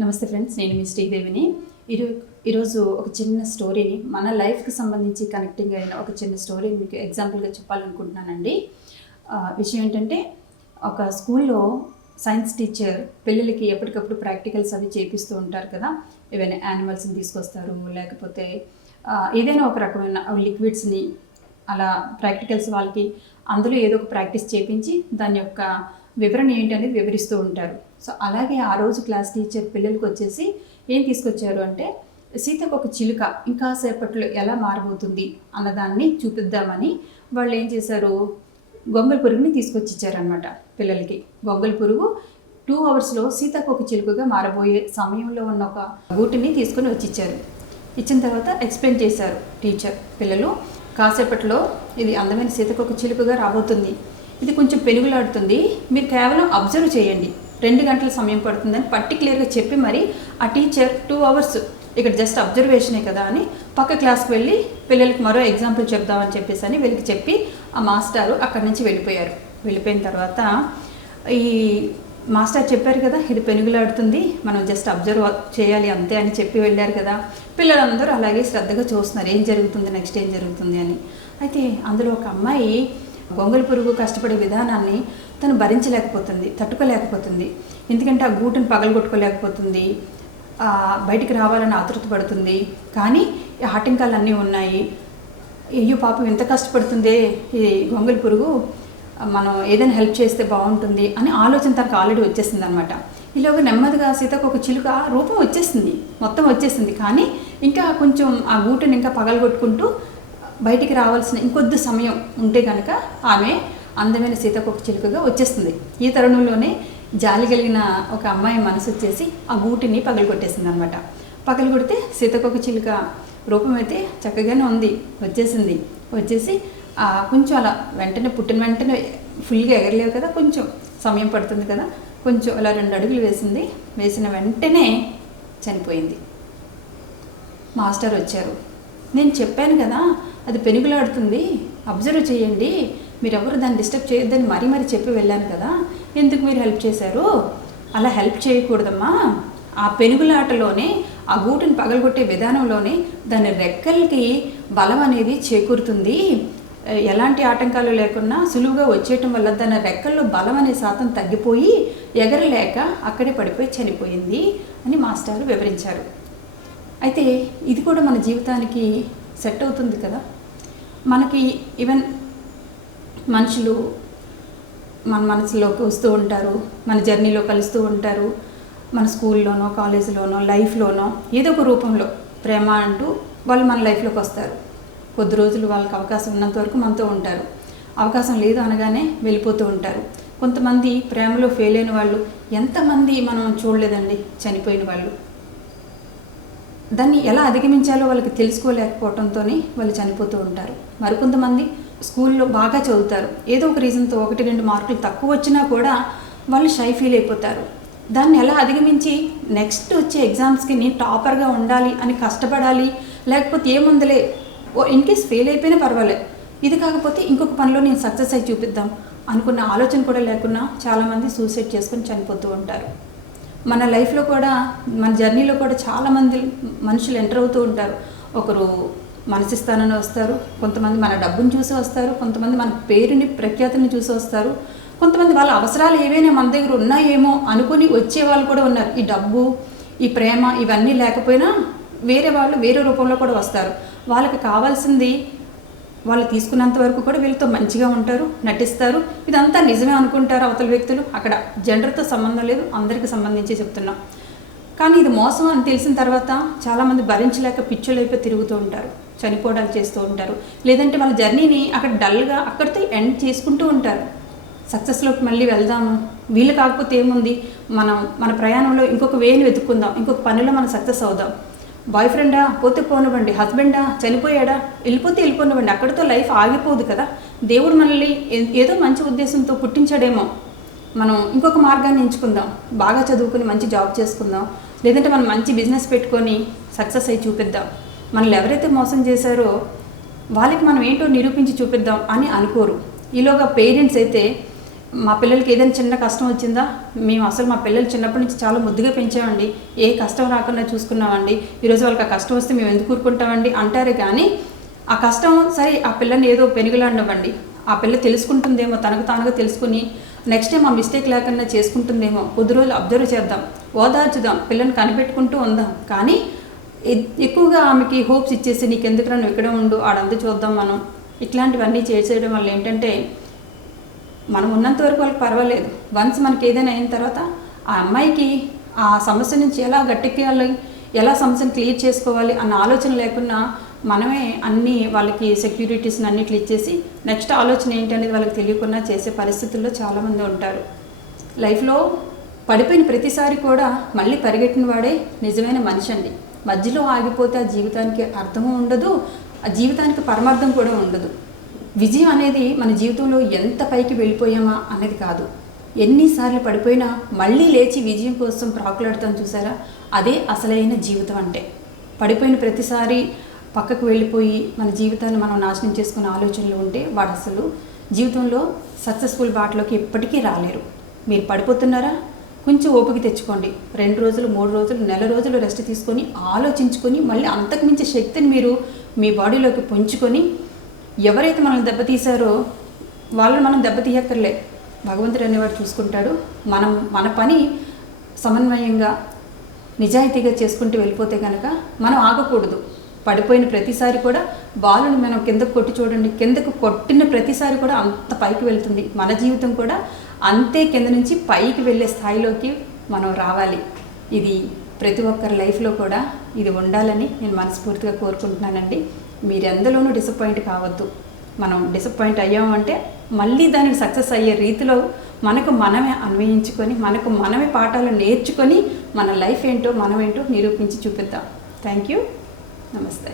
నమస్తే ఫ్రెండ్స్, నేను మీ శ్రీదేవిని. ఈరోజు ఒక చిన్న స్టోరీని, మన లైఫ్కి సంబంధించి కనెక్టింగ్ అయిన ఒక చిన్న స్టోరీని మీకు ఎగ్జాంపుల్గా చెప్పాలనుకుంటున్నానండి. విషయం ఏంటంటే, ఒక స్కూల్లో సైన్స్ టీచర్ పిల్లలకి ఎప్పటికప్పుడు ప్రాక్టికల్స్ అవి చేపిస్తూ ఉంటారు కదా. ఏవైనా యానిమల్స్ని తీసుకొస్తారు, లేకపోతే ఏదైనా ఒక రకమైన లిక్విడ్స్ని అలా ప్రాక్టికల్స్ వాళ్ళకి అందులో ఏదో ఒక ప్రాక్టీస్ చేపించి దాని యొక్క వివరణ ఏంటి అనేది వివరిస్తూ ఉంటారు. సో అలాగే ఆ రోజు క్లాస్ టీచర్ పిల్లలకి వచ్చేసి ఏం తీసుకొచ్చారు అంటే, సీతకొక చిలుక ఇంకా సేపట్లో ఎలా మారబోతుంది అన్నదాన్ని చూపిద్దామని వాళ్ళు ఏం చేశారు, గొంగళ పురుగుని తీసుకొచ్చి ఇచ్చారనమాట పిల్లలకి. గొంగళ పురుగు 2 అవర్స్లో సీతకొక చిలుకగా మారబోయే సమయంలో ఉన్న ఒక గూటిని తీసుకొని వచ్చి ఇచ్చారు. ఇచ్చిన తర్వాత ఎక్స్ప్లెయిన్ చేశారు టీచర్. పిల్లలు, కాసేపట్లో ఇది అందమైన సీతకొక చిలుకగా రాబోతుంది, ఇది కొంచెం పెనుగులాడుతుంది, మీరు కేవలం అబ్జర్వ్ చేయండి, 2 గంటల సమయం పడుతుందని పర్టికులర్గా చెప్పి మరి ఆ టీచర్ 2 అవర్స్ ఇక్కడ జస్ట్ అబ్జర్వేషనే కదా అని పక్క క్లాస్కి వెళ్ళి పిల్లలకి మరో ఎగ్జాంపుల్ చెప్దామని చెప్పేసి అని వీళ్ళకి చెప్పి ఆ మాస్టారు అక్కడి నుంచి వెళ్ళిపోయారు. వెళ్ళిపోయిన తర్వాత ఈ మాస్టర్ చెప్పారు కదా, ఇది పెనుగులాడుతుంది, మనం జస్ట్ అబ్జర్వ్ చేయాలి అంతే అని చెప్పి వెళ్ళారు కదా. పిల్లలందరూ అలాగే శ్రద్ధగా చూస్తున్నారు, ఏం జరుగుతుంది, నెక్స్ట్ ఏం జరుగుతుంది అని. అయితే అందులో ఒక అమ్మాయి గొంగళి పురుగు కష్టపడే విధానాన్ని తను భరించలేకపోతుంది, తట్టుకోలేకపోతుంది. ఎందుకంటే ఆ గూటును పగలగొట్టుకోలేకపోతుంది, బయటికి రావాలని ఆతృత పడుతుంది. కానీ ఈ ఆటంకాలు అన్నీ ఉన్నాయి. అయ్యో పాపం ఎంత కష్టపడుతుందే ఈ గొంగళి పురుగు, మనం ఏదైనా హెల్ప్ చేస్తే బాగుంటుంది అని ఆలోచన తనకు ఆల్రెడీ వచ్చేసింది అనమాట. ఈలోగా నెమ్మదిగా సీతకొక చిలుక రూపం వచ్చేసింది, మొత్తం వచ్చేసింది. కానీ ఇంకా కొంచెం ఆ గూటుని ఇంకా పగలగొట్టుకుంటూ బయటికి రావాల్సిన ఇంకొద్ది సమయం ఉంటే కనుక ఆమె అందమైన సీతకొక చిలుకగా వచ్చేస్తుంది. ఈ తరుణంలోనే జాలి కలిగిన ఒక అమ్మాయి మనసు వచ్చేసి ఆ గూటిని పగలగొట్టేసింది అనమాట. పగలగొడితే సీతకొక చిలుక రూపం అయితే చక్కగానే ఉంది, వచ్చేసి కొంచెం అలా వెంటనే పుట్టిన వెంటనే ఫుల్గా ఎగరలేవు కదా, కొంచెం సమయం పడుతుంది కదా, కొంచెం అలా 2 అడుగులు వేసింది. వేసిన వెంటనే చనిపోయింది. మాస్టర్ వచ్చారు, నేను చెప్పాను కదా అది పెనుగులాడుతుంది, అబ్జర్వ్ చేయండి, మీరెవరు దాన్ని డిస్టర్బ్ చేయొద్దని మరీ చెప్పి వెళ్ళాను కదా, ఎందుకు మీరు హెల్ప్ చేశారు? అలా హెల్ప్ చేయకూడదమ్మా. ఆ పెనుగులాటలోనే, ఆ గూటిని పగలగొట్టే విధానంలోనే దాని రెక్కలకి బలం అనేది చేకూరుతుంది. ఎలాంటి ఆటంకాలు లేకుండా సులువుగా వచ్చేయటం వల్ల దాని రెక్కల్లో బలం అనే శాతం తగ్గిపోయి ఎగరలేక అక్కడే పడిపోయి చనిపోయింది అని మాస్టారు వివరించారు. అయితే ఇది కూడా మన జీవితానికి సెట్ అవుతుంది కదా. మనకి ఈవెన్ మనుషులు మన మనసులోకి వస్తూ ఉంటారు, మన జర్నీలో కలుస్తూ ఉంటారు, మన స్కూల్లోనో కాలేజీలోనో లైఫ్లోనో ఏదో ఒక రూపంలో ప్రేమ అంటూ వాళ్ళు మన లైఫ్లోకి వస్తారు. కొద్ది రోజులు వాళ్ళకి అవకాశం ఉన్నంత వరకు మనతో ఉంటారు, అవకాశం లేదు అనగానే వెళ్ళిపోతూ ఉంటారు. కొంతమంది ప్రేమలో ఫెయిల్ అయిన వాళ్ళు ఎంతమంది మనం చూడలేదండి, చనిపోయిన వాళ్ళు. దాన్ని ఎలా అధిగమించాలో వాళ్ళకి తెలుసుకోలేకపోవడంతో వాళ్ళు చనిపోతూ ఉంటారు. మరికొంతమంది స్కూల్లో బాగా చదువుతారు, ఏదో ఒక రీజన్తో 1-2 మార్కులు తక్కువ వచ్చినా కూడా వాళ్ళు షై ఫీల్ అయిపోతారు. దాన్ని ఎలా అధిగమించి నెక్స్ట్ వచ్చే ఎగ్జామ్స్కి నేను టాపర్గా ఉండాలి అని కష్టపడాలి, లేకపోతే ఏముందలే ఇన్ కేస్ ఫెయిల్ అయిపోయినా పర్వాలేదు, ఇది కాకపోతే ఇంకొక పనిలో నేను సక్సెస్ అయి చూపిద్దాం అనుకున్న ఆలోచన కూడా లేకుండా చాలామంది సూసైడ్ చేసుకొని చనిపోతూ ఉంటారు. మన లైఫ్లో కూడా, మన జర్నీలో కూడా చాలామంది మనుషులు ఎంటర్ అవుతూ ఉంటారు. ఒకరు మనసిస్తానని వస్తారు, కొంతమంది మన డబ్బుని చూసి వస్తారు, కొంతమంది మన పేరుని ప్రఖ్యాతిని చూసి వస్తారు, కొంతమంది వాళ్ళ అవసరాలు ఏవైనా మన దగ్గర ఉన్నాయేమో అనుకుని వచ్చే వాళ్ళు కూడా ఉన్నారు. ఈ డబ్బు, ఈ ప్రేమ ఇవన్నీ లేకపోయినా వేరే వాళ్ళు వేరే రూపంలో కూడా వస్తారు. వాళ్ళకి కావాల్సింది వాళ్ళు తీసుకున్నంత వరకు కూడా వీళ్ళతో మంచిగా ఉంటారు, నటిస్తారు, ఇదంతా నిజమే అనుకుంటారు అవతల వ్యక్తులు. అక్కడ జెండర్తో సంబంధం లేదు, అందరికీ సంబంధించి చెప్తున్నాం. కానీ ఇది మోసం అని తెలిసిన తర్వాత చాలామంది భరించలేక పిచ్చోలైపోయి తిరుగుతూ ఉంటారు, చనిపోవడాలు చేస్తూ ఉంటారు. లేదంటే వాళ్ళ జర్నీని అక్కడ డల్గా అక్కడితో ఎండ్ చేసుకుంటూ ఉంటారు. సక్సెస్లోకి మళ్ళీ వెళ్దాము, వీళ్ళు కాకపోతే ఏముంది, మన ప్రయాణంలో ఇంకొక వేని వెతుక్కుందాం, ఇంకొక పనిలో మనం సక్సెస్ అవుదాం. బాయ్ ఫ్రెండా పోతే పోనివ్వండి, హస్బెండా చనిపోయాడా వెళ్ళిపోతే వెళ్ళిపోనివ్వండి, అక్కడితో లైఫ్ ఆగిపోదు కదా. దేవుడు మనల్ని ఏదో మంచి ఉద్దేశంతో పుట్టించాడేమో, మనం ఇంకొక మార్గాన్ని ఎంచుకుందాం, బాగా చదువుకుని మంచి జాబ్ చేసుకుందాం, లేదంటే మనం మంచి బిజినెస్ పెట్టుకొని సక్సెస్ అయి చూపిద్దాం. మనల్ని ఎవరైతే మోసం చేశారో వాళ్ళకి మనం ఏంటో నిరూపించి చూపిద్దాం అని అనుకోరు. ఈలోగా పేరెంట్స్ అయితే మా పిల్లలకి ఏదైనా చిన్న కష్టం వచ్చిందా, మేము అసలు మా పిల్లలు చిన్నప్పటి నుంచి చాలా ముద్దుగా పెంచామండి, ఏ కష్టం రాకుండా చూసుకున్నామండి, ఈరోజు వాళ్ళకి ఆ కష్టం వస్తే మేము ఎందుకు ఊరుకుంటామండి అంటారు. కానీ ఆ కష్టం సరే ఆ పిల్లని ఏదో పెనుగులాడినవ్వండి, ఆ పిల్ల తెలుసుకుంటుందేమో, తనకు తానుగా తెలుసుకుని నెక్స్ట్ టైం ఆ మిస్టేక్ లేకుండా చేసుకుంటుందేమో, కొద్ది రోజులు అబ్జర్వ్ చేద్దాం, ఓదార్చుదాం, పిల్లని కనిపెట్టుకుంటూ ఉందాం. కానీ ఎక్కువగా ఆమెకి హోప్స్ ఇచ్చేసి నీకెందుకురా నువ్వు ఇక్కడ ఉండు, ఆడంతా చూద్దాం మనం, ఇట్లాంటివన్నీ చేసేయడం వల్ల ఏంటంటే మనం ఉన్నంత వరకు వాళ్ళకి పర్వాలేదు. వన్స్ మనకి ఏదైనా అయిన తర్వాత ఆ అమ్మాయికి ఆ సమస్య నుంచి ఎలా గట్టెక్కాలి, ఎలా సమస్యను క్లియర్ చేసుకోవాలి అన్న ఆలోచన లేకుండా మనమే అన్నీ వాళ్ళకి సెక్యూరిటీస్ని అన్నిట్లు ఇచ్చేసి నెక్స్ట్ ఆలోచన ఏంటి అనేది వాళ్ళకి తెలియకుండా చేసే పరిస్థితుల్లో చాలామంది ఉంటారు. లైఫ్లో పడిపోయిన ప్రతిసారి కూడా మళ్ళీ పరిగెట్టిన వాడే నిజమైన మనిషి అండి. మధ్యలో ఆగిపోతే ఆ జీవితానికి అర్థము ఉండదు, ఆ జీవితానికి పరమార్థం కూడా ఉండదు. విజయం అనేది మన జీవితంలో ఎంత పైకి వెళ్ళిపోయామా అనేది కాదు, ఎన్నిసార్లు పడిపోయినా మళ్ళీ లేచి విజయం కోసం ప్రాకులాడతాం చూసారా, అదే అసలైన జీవితం అంటే. పడిపోయిన ప్రతిసారి పక్కకు వెళ్ళిపోయి మన జీవితాన్ని మనం నాశనం చేసుకునే ఆలోచనలు ఉంటే వాడు అసలు జీవితంలో సక్సెస్ఫుల్ బాటలోకి ఎప్పటికీ రాలేరు. మీరు పడిపోతున్నారా, కొంచెం ఓపిక తెచ్చుకోండి, 2 రోజులు 3 రోజులు నెల రోజులు రెస్ట్ తీసుకొని ఆలోచించుకొని మళ్ళీ అంతకుమించే శక్తిని మీరు మీ బాడీలోకి పుంజుకొని ఎవరైతే మనల్ని దెబ్బతీశారో వాళ్ళని మనం దెబ్బతీయక్కర్లే, భగవంతుడు అనేవాడు చూసుకుంటాడు. మనం మన పని సమన్వయంగా నిజాయితీగా చేసుకుంటూ వెళ్ళిపోతే కనుక మనం ఆగకూడదు. పడిపోయిన ప్రతిసారి కూడా బాలుని మనం కిందకు కొట్టి చూడండి, కిందకు కొట్టిన ప్రతిసారి కూడా అంత పైకి వెళ్తుంది. మన జీవితం కూడా అంతే కింద నుంచి పైకి వెళ్ళే స్థాయిలోకి మనం రావాలి. ఇది ప్రతి ఒక్కరి లైఫ్లో కూడా ఇది ఉండాలని నేను మనస్ఫూర్తిగా కోరుకుంటున్నానండి. మీరెందులోనూ డిసప్పాయింట్ కావద్దు. మనం డిసప్పాయింట్ అయ్యామంటే మళ్ళీ దానికి సక్సెస్ అయ్యే రీతిలో మనకు మనమే అన్వయించుకొని మనకు మనమే పాఠాలు నేర్చుకొని మన లైఫ్ ఏంటో మనమేంటో నిరూపించి చూపిద్దాం. Thank you. నమస్తే.